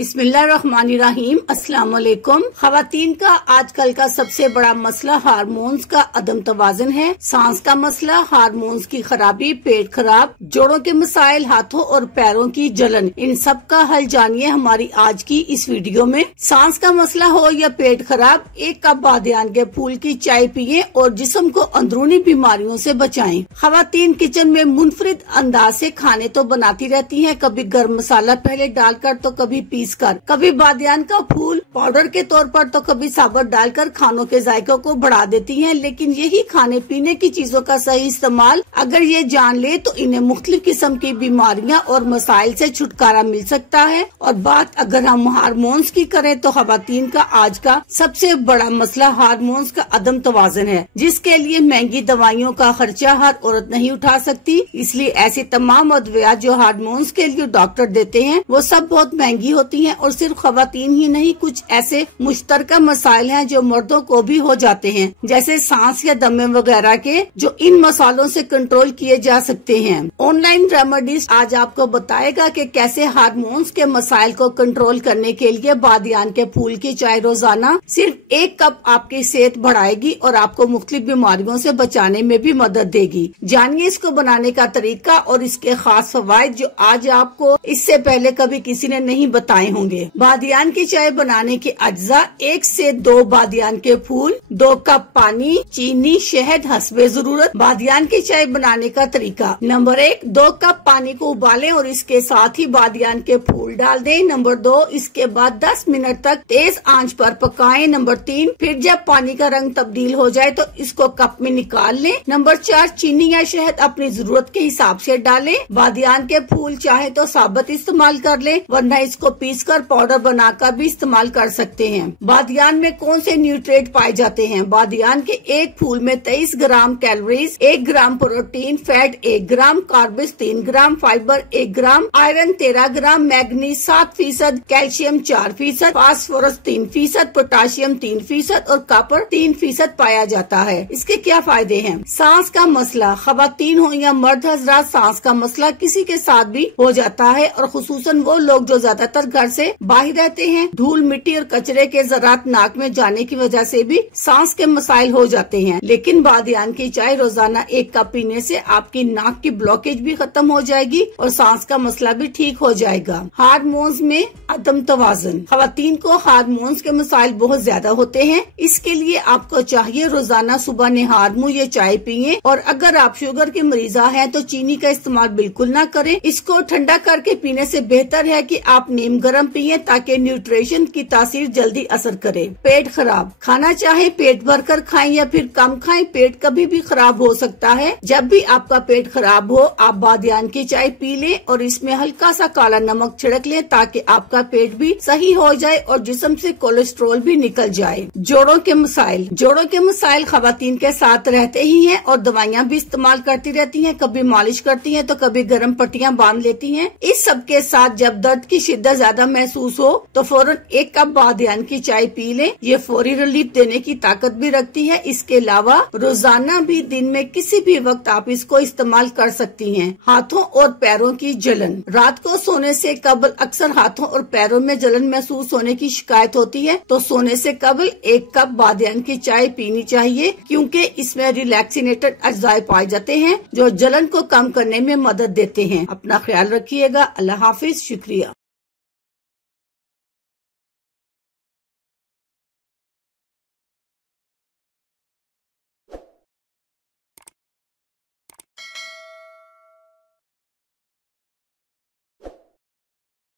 बिस्मिल्लाहिर्रहमानिर्रहीम। अस्सलाम वालेकुम। खवातीन का आजकल का सबसे बड़ा मसला हार्मोन्स का अदम तवाज़ुन है। सांस का मसला, हार्मोन्स की खराबी, पेट खराब, जोड़ों के मसाइल, हाथों और पैरों की जलन, इन सब का हल जानिए हमारी आज की इस वीडियो में। सांस का मसला हो या पेट खराब, 1 कप बादियान के फूल की चाय पिए और जिस्म को अंदरूनी बीमारियों से बचाएं। खवातीन किचन में मुनफरिद अंदाज से खाने तो बनाती रहती हैं, कभी गर्म मसाला पहले डालकर तो कभी पीसकर, कभी बादियान का फूल पाउडर के तौर पर तो कभी साबुत डालकर खानों के जायकों को बढ़ा देती हैं। लेकिन यही खाने पीने की चीजों का सही इस्तेमाल अगर ये जान ले तो इन्हें मुख्तलिफ किस्म की बीमारियां और मसाइल से छुटकारा मिल सकता है। और बात अगर हम हार्मोन्स की करें तो खवातीन का आज का सबसे बड़ा मसला हार्मोन्स का अदम तवाज़ुन है, जिसके लिए महंगी दवाइयों का खर्चा हर औरत नहीं उठा सकती। इसलिए ऐसी तमाम अद्वियात जो हार्मोन्स के लिए डॉक्टर देते हैं वो सब बहुत महंगी होती हैं। और सिर्फ खवातीन ही नहीं, कुछ ऐसे मुश्तरका मसाइल हैं जो मर्दों को भी हो जाते हैं, जैसे सांस या दमे वगैरह के, जो इन मसालों से कंट्रोल किए जा सकते हैं। ऑनलाइन रेमेडीज आज आपको बताएगा कि कैसे हार्मोन्स के मसाइल को कंट्रोल करने के लिए बादियान के फूल की चाय रोजाना सिर्फ 1 कप आपकी सेहत बढ़ाएगी और आपको मुख्तलिफ बीमारियों से बचाने में भी मदद देगी। जानिए इसको बनाने का तरीका और इसके खास फवाइद जो आज आपको इससे पहले कभी किसी ने नहीं बताए होंगे। बादियान की चाय बनाने के अज्जा: 1 से 2 बादियान के फूल, 2 कप पानी, चीनी, शहद हस्बे जरूरत। बादियान की चाय बनाने का तरीका: नंबर 1, 2 कप पानी को उबालें और इसके साथ ही बादियान के फूल डाल दें। नंबर 2, इसके बाद 10 मिनट तक तेज आंच पर पकाएं। नंबर 3, फिर जब पानी का रंग तब्दील हो जाए तो इसको कप में निकाल लें। नंबर 4, चीनी या शहद अपनी जरूरत के हिसाब से डालें। बादियान के फूल चाहे तो साबुत इस्तेमाल कर लें, वरना इसको पीसकर पाउडर बनाकर भी इस्तेमाल कर सकते हैं। बादियान में कौन से न्यूट्रिएंट पाए जाते हैं? बादियान के एक फूल में 23 ग्राम कैलोरीज, 1 ग्राम प्रोटीन, फैट 1 ग्राम, कार्ब्स 3 ग्राम, फाइबर 1 ग्राम, आयरन 13 ग्राम, मैग्नीज 7%, कैल्शियम 4%, फास्फोरस 3%, पोटाशियम 3% और कॉपर 3% पाया जाता है। इसके क्या फायदे हैं? सांस का मसला, खवातीन हो या मर्द हजरात, सांस का मसला किसी के साथ भी हो जाता है और खुसूसन वो लोग जो ज्यादातर घर से बाहर रहते हैं। धूल, मिट्टी और कचरे के ज़रात नाक में जाने की वजह से भी सांस के मसाइल हो जाते हैं। लेकिन बादियान की चाय रोजाना 1 कप पीने से आपकी नाक की ब्लॉकेज भी खत्म हो जाएगी और सांस का मसला भी ठीक हो जाएगा। हार्मोन्स में अदम तवाज़ुन, खवातीन को हार्मोन्स के मसाइल बहुत ज्यादा होते हैं। इसके लिए आपको चाहिए रोजाना सुबह निहार मुंह ये चाय पिए। और अगर आप शुगर के मरीजा हैं तो चीनी का इस्तेमाल बिल्कुल न करें। इसको ठंडा करके पीने से बेहतर है कि आप नीम गर्म पिए ताकि न्यूट्रिशन की तासीर जल्दी असर करे। पेट खराब, खाना चाहे पेट भर कर खाएं या फिर कम खाएं, पेट कभी भी खराब हो सकता है। जब भी आपका पेट खराब हो आप बादियान की चाय पी लें और इसमें हल्का सा काला नमक छिड़क लें ताकि आपका पेट भी सही हो जाए और जिस्म से कोलेस्ट्रॉल भी निकल जाए। जोड़ों के मसाइल, जोड़ों के मसाइल खवातीन के साथ रहते ही हैं और दवाइयाँ भी इस्तेमाल करती रहती हैं, कभी मालिश करती हैं तो कभी गर्म पट्टियाँ बांध लेती हैं। इस सब के साथ जब दर्द की शिद्दत ज्यादा महसूस हो तो फौरन 1 कप बादियान की चाय पी लें। ये फौरी रिलीफ देने की ताकत भी रखती है। इसके अलावा रोजाना भी दिन में किसी भी वक्त आप इसको इस्तेमाल कर सकती हैं। हाथों और पैरों की जलन, रात को सोने से कबल अक्सर हाथों और पैरों में जलन महसूस होने की शिकायत होती है, तो सोने से कबल 1 कप बादियान की चाय पीनी चाहिए, क्योंकि इसमें रिलैक्सिनेटेड अज्जाए पाए जाते हैं जो जलन को कम करने में मदद देते हैं। अपना ख्याल रखिएगा। अल्लाह हाफिज। शुक्रिया।